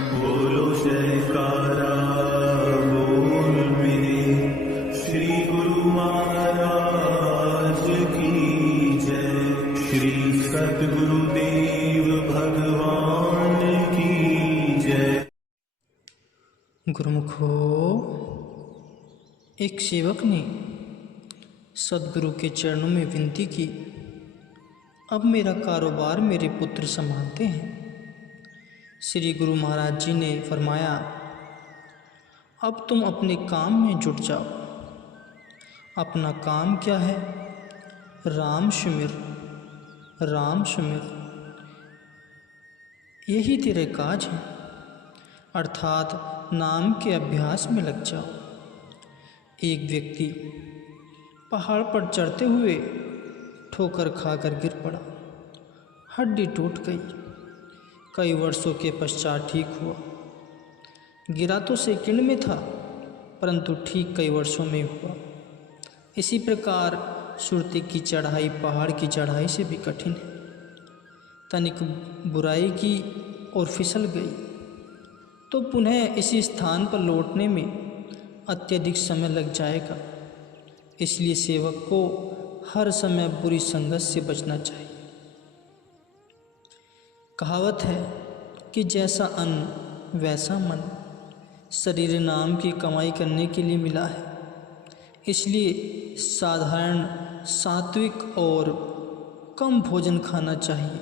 बोलो जयकारा बोल मेरे श्री गुरु महाराज की जय। श्री सद्गुरुदेव भगवान की जय। गुरुमुखो, एक सेवक ने सद्गुरु के चरणों में विनती की, अब मेरा कारोबार मेरे पुत्र संभालते हैं। श्री गुरु महाराज जी ने फरमाया, अब तुम अपने काम में जुट जाओ। अपना काम क्या है? राम सुमिर, राम सुमिर, यही तेरे काज है। अर्थात नाम के अभ्यास में लग जाओ। एक व्यक्ति पहाड़ पर चढ़ते हुए ठोकर खाकर गिर पड़ा, हड्डी टूट गई। कई वर्षों के पश्चात ठीक हुआ। गिरा तो सेकंड में था, परंतु ठीक कई वर्षों में हुआ। इसी प्रकार सुरती की चढ़ाई पहाड़ की चढ़ाई से भी कठिन है। तनिक बुराई की और फिसल गई तो पुनः इसी स्थान पर लौटने में अत्यधिक समय लग जाएगा। इसलिए सेवक को हर समय बुरी संगत से बचना चाहिए। कहावत है कि जैसा अन्न वैसा मन। शरीर नाम की कमाई करने के लिए मिला है, इसलिए साधारण सात्विक और कम भोजन खाना चाहिए,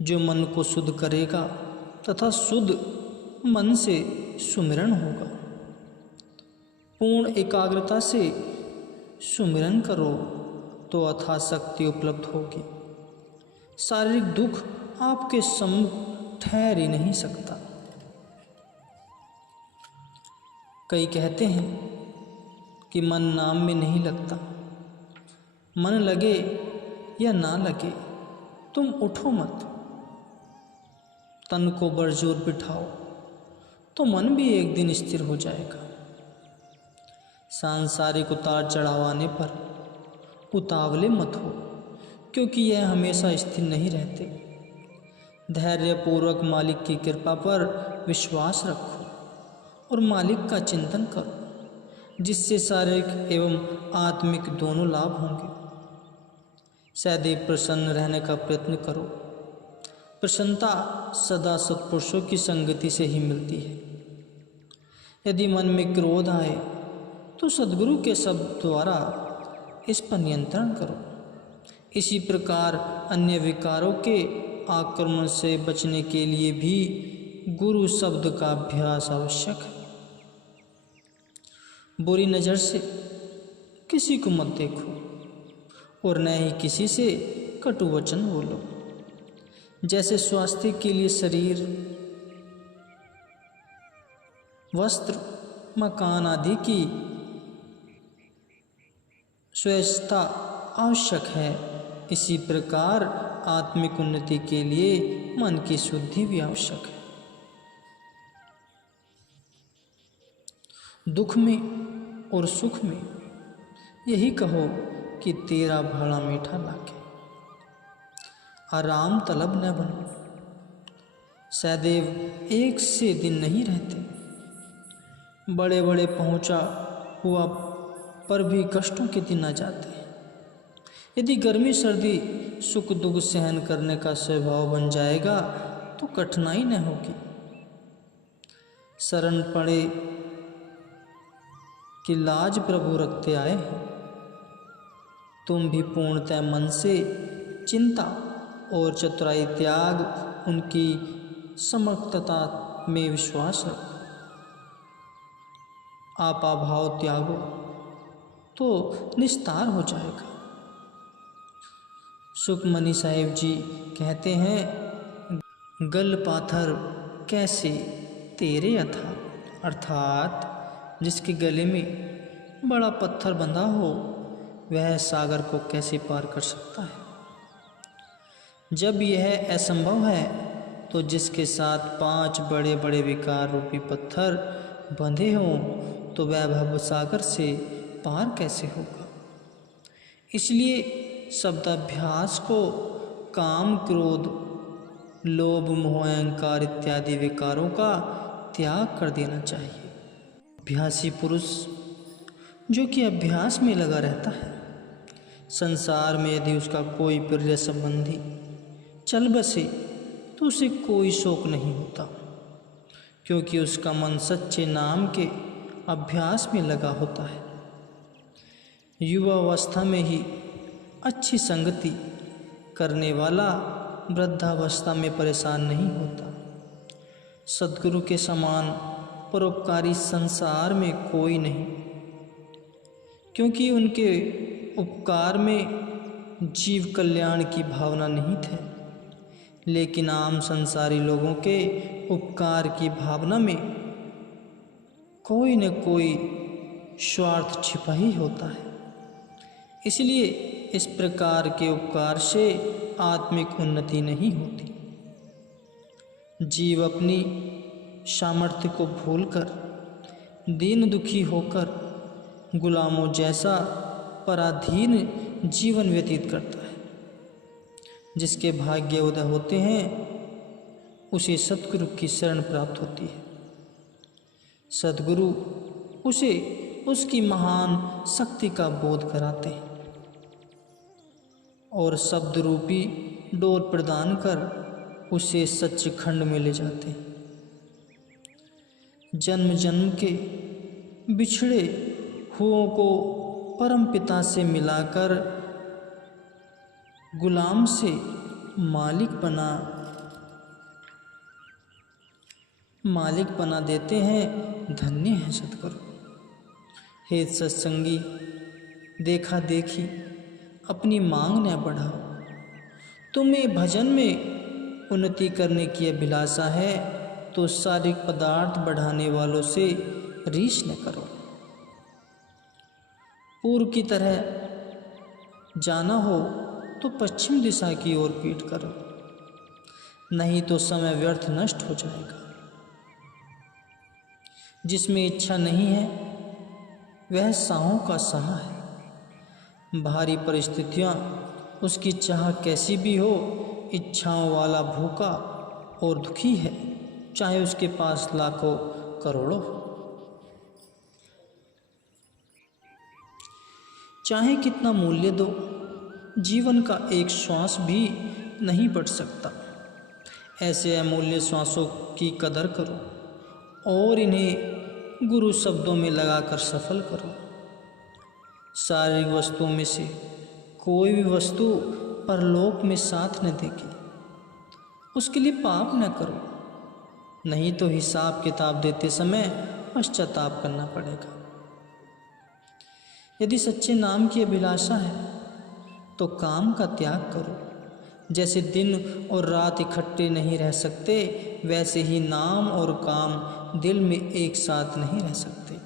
जो मन को शुद्ध करेगा तथा शुद्ध मन से सुमिरन होगा। पूर्ण एकाग्रता से सुमिरन करो तो अथाह शक्ति उपलब्ध होगी। शारीरिक दुख आपके सम्मुख ठहर ही नहीं सकता। कई कहते हैं कि मन नाम में नहीं लगता। मन लगे या ना लगे, तुम उठो मत। तन को बरजोर बिठाओ तो मन भी एक दिन स्थिर हो जाएगा। सांसारिक उतार चढ़ाव आने पर उतावले मत हो, क्योंकि यह हमेशा स्थिर नहीं रहते। धैर्यपूर्वक मालिक की कृपा पर विश्वास रखो और मालिक का चिंतन करो, जिससे शारीरिक एवं आत्मिक दोनों लाभ होंगे। सदैव प्रसन्न रहने का प्रयत्न करो। प्रसन्नता सदा सत्पुरुषों की संगति से ही मिलती है। यदि मन में क्रोध आए तो सद्गुरु के शब्द द्वारा इस पर नियंत्रण करो। इसी प्रकार अन्य विकारों के आक्रमण से बचने के लिए भी गुरु शब्द का अभ्यास आवश्यक है। बुरी नज़र से किसी को मत देखो और न ही किसी से कटु वचन बोलो। जैसे स्वास्थ्य के लिए शरीर, वस्त्र, मकान आदि की स्वच्छता आवश्यक है, इसी प्रकार आत्मिक उन्नति के लिए मन की शुद्धि भी आवश्यक है। दुख में और सुख में यही कहो कि तेरा भाड़ा मीठा लागे। आराम तलब न बनो। सदैव एक से दिन नहीं रहते। बड़े बड़े पहुंचा हुआ पर भी कष्टों के दिन आ जाते हैं। यदि गर्मी सर्दी सुख दुख सहन करने का स्वभाव बन जाएगा तो कठिनाई न होगी। शरण पड़े कि लाज प्रभु रखते आए हैं। तुम भी पूर्णतः मन से चिंता और चतुराई त्याग उनकी समर्थता में विश्वास रखो। आपा भाव त्यागो तो निस्तार हो जाएगा। सुखमनी साहिब जी कहते हैं, गल पाथर कैसे तेरे अथा। अर्थात जिसके गले में बड़ा पत्थर बंधा हो वह सागर को कैसे पार कर सकता है। जब यह असंभव है तो जिसके साथ 5 बड़े बड़े विकार रूपी पत्थर बंधे हों तो वह भव सागर से पार कैसे होगा। इसलिए शब्दाभ्यास को काम क्रोध लोभ मोह अहंकार इत्यादि विकारों का त्याग कर देना चाहिए। अभ्यासी पुरुष जो कि अभ्यास में लगा रहता है, संसार में यदि उसका कोई प्रिय संबंधी चल बसे तो उसे कोई शोक नहीं होता, क्योंकि उसका मन सच्चे नाम के अभ्यास में लगा होता है। युवा अवस्था में ही अच्छी संगति करने वाला वृद्धावस्था में परेशान नहीं होता। सद्गुरु के समान परोपकारी संसार में कोई नहीं, क्योंकि उनके उपकार में जीव कल्याण की भावना निहित है, लेकिन आम संसारी लोगों के उपकार की भावना में कोई न कोई स्वार्थ छिपा ही होता है। इसलिए इस प्रकार के उपकार से आत्मिक उन्नति नहीं होती। जीव अपनी सामर्थ्य को भूलकर दीन दुखी होकर गुलामों जैसा पराधीन जीवन व्यतीत करता है। जिसके भाग्य उदय होते हैं उसे सद्गुरु की शरण प्राप्त होती है। सद्गुरु उसे उसकी महान शक्ति का बोध कराते हैं और शब्द रूपी डोर प्रदान कर उसे सच्चिखंड में ले जाते हैं। जन्म जन्म के बिछड़े हुओं को परम पिता से मिलाकर गुलाम से मालिक बना देते हैं। धन्य है सद्गुरु। हे सत्संगी, देखा देखी अपनी मांग न बढ़ाओ। तुम्हें भजन में उन्नति करने की अभिलाषा है तो शारीरिक पदार्थ बढ़ाने वालों से रीस न करो। पूर्व की तरह जाना हो तो पश्चिम दिशा की ओर पीठ करो, नहीं तो समय व्यर्थ नष्ट हो जाएगा। जिसमें इच्छा नहीं है वह साहों का सहा है। भारी परिस्थितियां उसकी चाह कैसी भी हो, इच्छाओं वाला भूखा और दुखी है, चाहे उसके पास लाखों करोड़ों। चाहे कितना मूल्य दो, जीवन का एक श्वास भी नहीं बढ़ सकता। ऐसे अमूल्य श्वासों की कदर करो और इन्हें गुरु शब्दों में लगाकर सफल करो। शारीरिक वस्तुओं में से कोई भी वस्तु परलोक में साथ न देगी, उसके लिए पाप न करो, नहीं तो हिसाब किताब देते समय पश्चाताप करना पड़ेगा। यदि सच्चे नाम की अभिलाषा है तो काम का त्याग करो। जैसे दिन और रात इकट्ठे नहीं रह सकते, वैसे ही नाम और काम दिल में एक साथ नहीं रह सकते।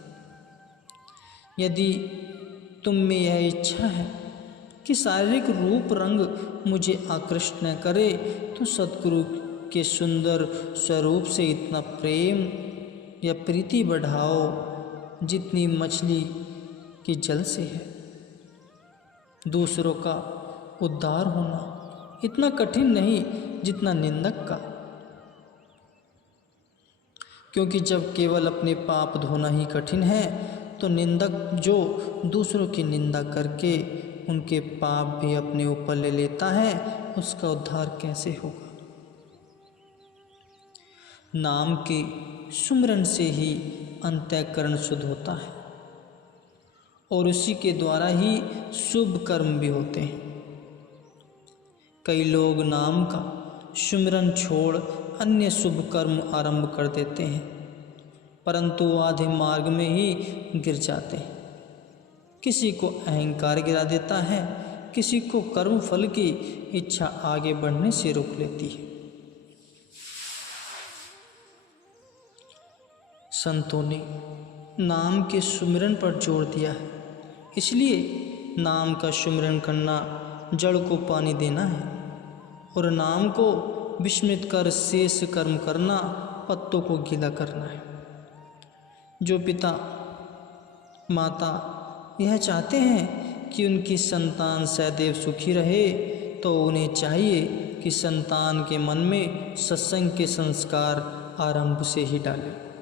यदि तुम में यह इच्छा है कि शारीरिक रूप रंग मुझे आकृष्ट न करे, तो सद्गुरु के सुंदर स्वरूप से इतना प्रेम या प्रीति बढ़ाओ जितनी मछली के जल से है। दूसरों का उद्धार होना इतना कठिन नहीं जितना निंदक का, क्योंकि जब केवल अपने पाप धोना ही कठिन है तो निंदक जो दूसरों की निंदा करके उनके पाप भी अपने ऊपर ले लेता है, उसका उद्धार कैसे होगा। नाम के सुमरन से ही अंतःकरण शुद्ध होता है और उसी के द्वारा ही शुभ कर्म भी होते हैं। कई लोग नाम का सुमिरन छोड़ अन्य शुभ कर्म आरंभ कर देते हैं, परंतु आधे मार्ग में ही गिर जाते हैं। किसी को अहंकार गिरा देता है, किसी को कर्म फल की इच्छा आगे बढ़ने से रोक लेती है। संतों ने नाम के सुमिरन पर जोर दिया है, इसलिए नाम का सुमिरन करना जड़ को पानी देना है और नाम को विस्मृत कर शेष कर्म करना पत्तों को गीला करना है। जो पिता माता यह चाहते हैं कि उनकी संतान सदैव सुखी रहे, तो उन्हें चाहिए कि संतान के मन में सत्संग के संस्कार आरंभ से ही डालें।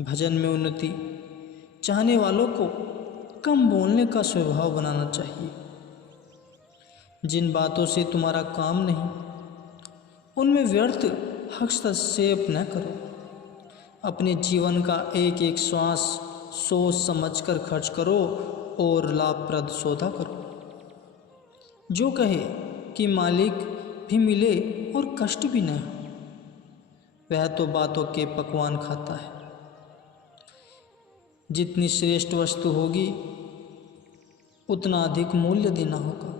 भजन में उन्नति चाहने वालों को कम बोलने का स्वभाव बनाना चाहिए। जिन बातों से तुम्हारा काम नहीं उनमें व्यर्थ हस्तक्षेप न करो। अपने जीवन का एक एक श्वास सोच समझकर खर्च करो और लाभप्रद सौदा करो। जो कहे कि मालिक भी मिले और कष्ट भी न हो, वह तो बातों के पकवान खाता है। जितनी श्रेष्ठ वस्तु होगी उतना अधिक मूल्य देना होगा।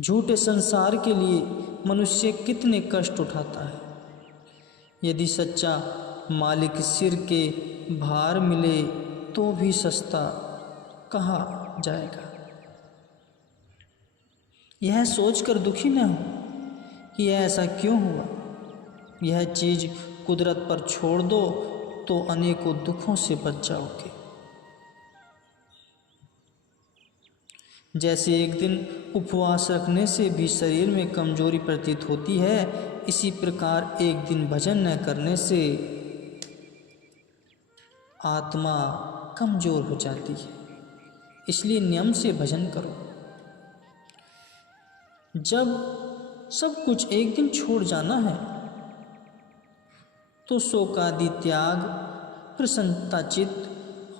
झूठे संसार के लिए मनुष्य कितने कष्ट उठाता है। यदि सच्चा मालिक सिर के भार मिले तो भी सस्ता कहा जाएगा। यह सोचकर दुखी न हो कि यह ऐसा क्यों हुआ। यह चीज़ कुदरत पर छोड़ दो तो अनेकों दुखों से बच जाओगे। जैसे एक दिन उपवास रखने से भी शरीर में कमजोरी प्रतीत होती है, इसी प्रकार एक दिन भजन न करने से आत्मा कमजोर हो जाती है। इसलिए नियम से भजन करो। जब सब कुछ एक दिन छोड़ जाना है तो शोकादि त्याग प्रसन्नता चित्त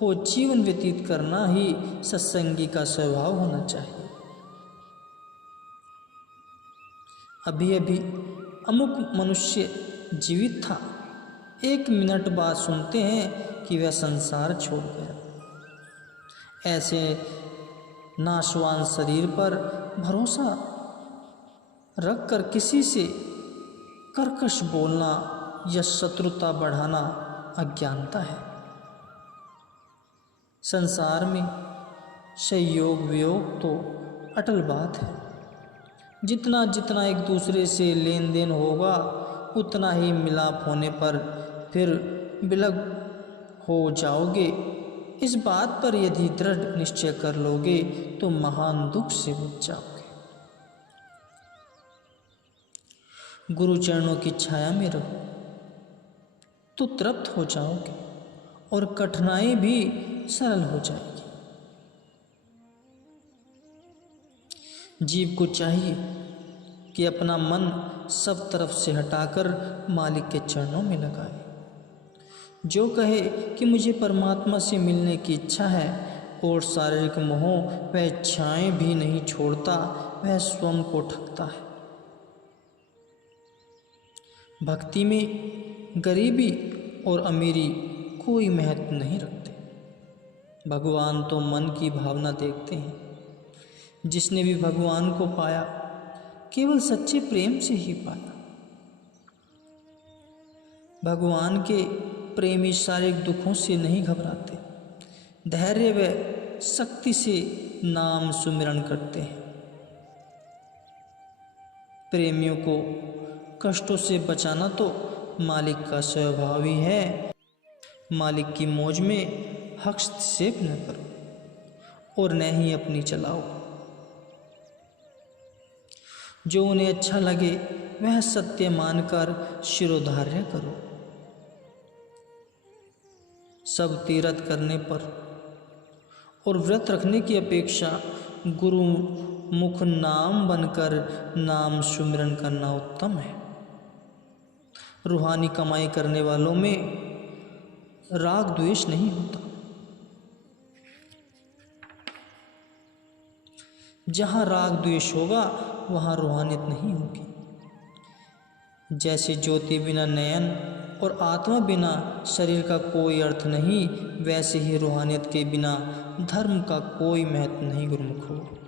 हो जीवन व्यतीत करना ही सत्संगी का स्वभाव होना चाहिए। अभी अभी अमुक मनुष्य जीवित था, 1 मिनट बाद सुनते हैं कि वह संसार छोड़ गया। ऐसे नाशवान शरीर पर भरोसा रखकर किसी से कर्कश बोलना या शत्रुता बढ़ाना अज्ञानता है। संसार में संयोग वियोग तो अटल बात है। जितना जितना एक दूसरे से लेन देन होगा उतना ही मिलाप होने पर फिर विलग हो जाओगे। इस बात पर यदि दृढ़ निश्चय कर लोगे तो महान दुख से बच जाओगे। गुरु चरणों की छाया में रहो तो तृप्त हो जाओगे और कठिनाई भी सरल हो जाएगी। जीव को चाहिए कि अपना मन सब तरफ से हटाकर मालिक के चरणों में लगाए। जो कहे कि मुझे परमात्मा से मिलने की इच्छा है और शारीरिक मोह व इच्छाएं भी नहीं छोड़ता, वह स्वयं को ठगता है। भक्ति में गरीबी और अमीरी कोई महत्व नहीं रखते। भगवान तो मन की भावना देखते हैं। जिसने भी भगवान को पाया केवल सच्चे प्रेम से ही पाया। भगवान के प्रेमी शारीरिक दुखों से नहीं घबराते, धैर्य व शक्ति से नाम सुमिरन करते हैं। प्रेमियों को कष्टों से बचाना तो मालिक का स्वभाव ही है। मालिक की मौज में हस्तक्षेप न करो और न ही अपनी चलाओ। जो उन्हें अच्छा लगे वह सत्य मानकर शिरोधार्य करो। सब तीर्थ करने पर और व्रत रखने की अपेक्षा गुरु मुख नाम बनकर नाम सुमिरन करना उत्तम है। रूहानी कमाई करने वालों में राग द्वेष नहीं होता। जहाँ राग द्वेष होगा वहाँ रूहानियत नहीं होगी। जैसे ज्योति बिना नयन और आत्मा बिना शरीर का कोई अर्थ नहीं, वैसे ही रूहानियत के बिना धर्म का कोई महत्व नहीं गुरुमुखो।